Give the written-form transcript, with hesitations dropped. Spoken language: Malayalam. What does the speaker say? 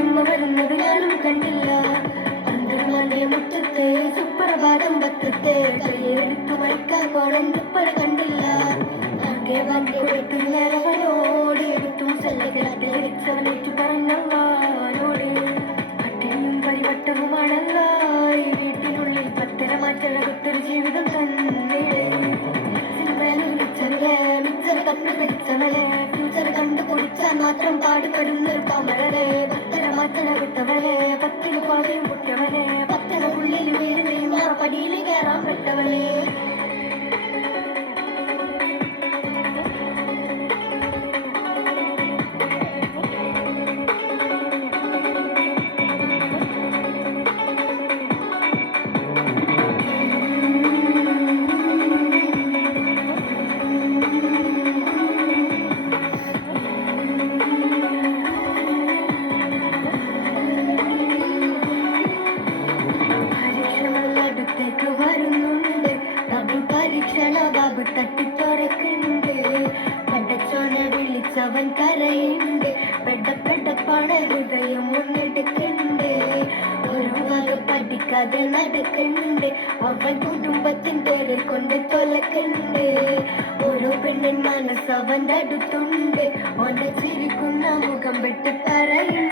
ഉമ്മ വരുന്നത് ഞാനും കണ്ടില്ല. പന്ത്രണ്ടാന്റെ മുറ്റത്തെ സുപ്രഭാതം പത്തത്തെ കൈയെടുത്തു മറക്കാൻ പോണെന്തിപ്പഴ കണ്ടില്ല. ആകെ വന്റെ വീട്ടുന്നേരവനോട് എടുത്തും ചെല്ലടിച്ചവനേറ്റു പറഞ്ഞവനോട് പട്ടിണിയും പരിവട്ടവുമാണല്ല ഈ വീട്ടിനുള്ളിൽ പത്തരമാറ്റൊരു ജീവിതം തന്നെ. മിച്ചറ് കണ്ടുപിടിച്ചവളെ ഫ്യൂച്ചർ കണ്ടുപിടിച്ചാൽ മാത്രം പാടുപെടുന്നൊരു കമലനെ പത്തരമാറ്റന വിട്ടവളെ പത്തിന് പാടിയും പൊട്ടവനെ പത്തന ഉള്ളിൽ വീഴുന്ന പടിയിൽ കയറാൻ പെട്ടവളെ. ബാബു തട്ടിത്തുറക്കുന്നുണ്ട്. പടച്ചോനെ വിളിച്ചവൻ കരയുണ്ട്. പെടപ്പെടപ്പാണ ഹൃദയം മുന്നെടുക്കുന്നുണ്ട്. ഒരു വക പഠിക്കാതെ നടക്കുന്നുണ്ട്. അവൻ കുടുംബത്തിൻ്റെ പേര് കൊണ്ട് തൊലക്കുന്നുണ്ട്. ഓരോ പെണ്ണിൻ മനസ്സ് അവൻ്റെ അടുത്തുണ്ട്. ഓന്റെ ചിരിക്കുന്ന മുഖം വെട്ടി പറയുന്നുണ്ട്.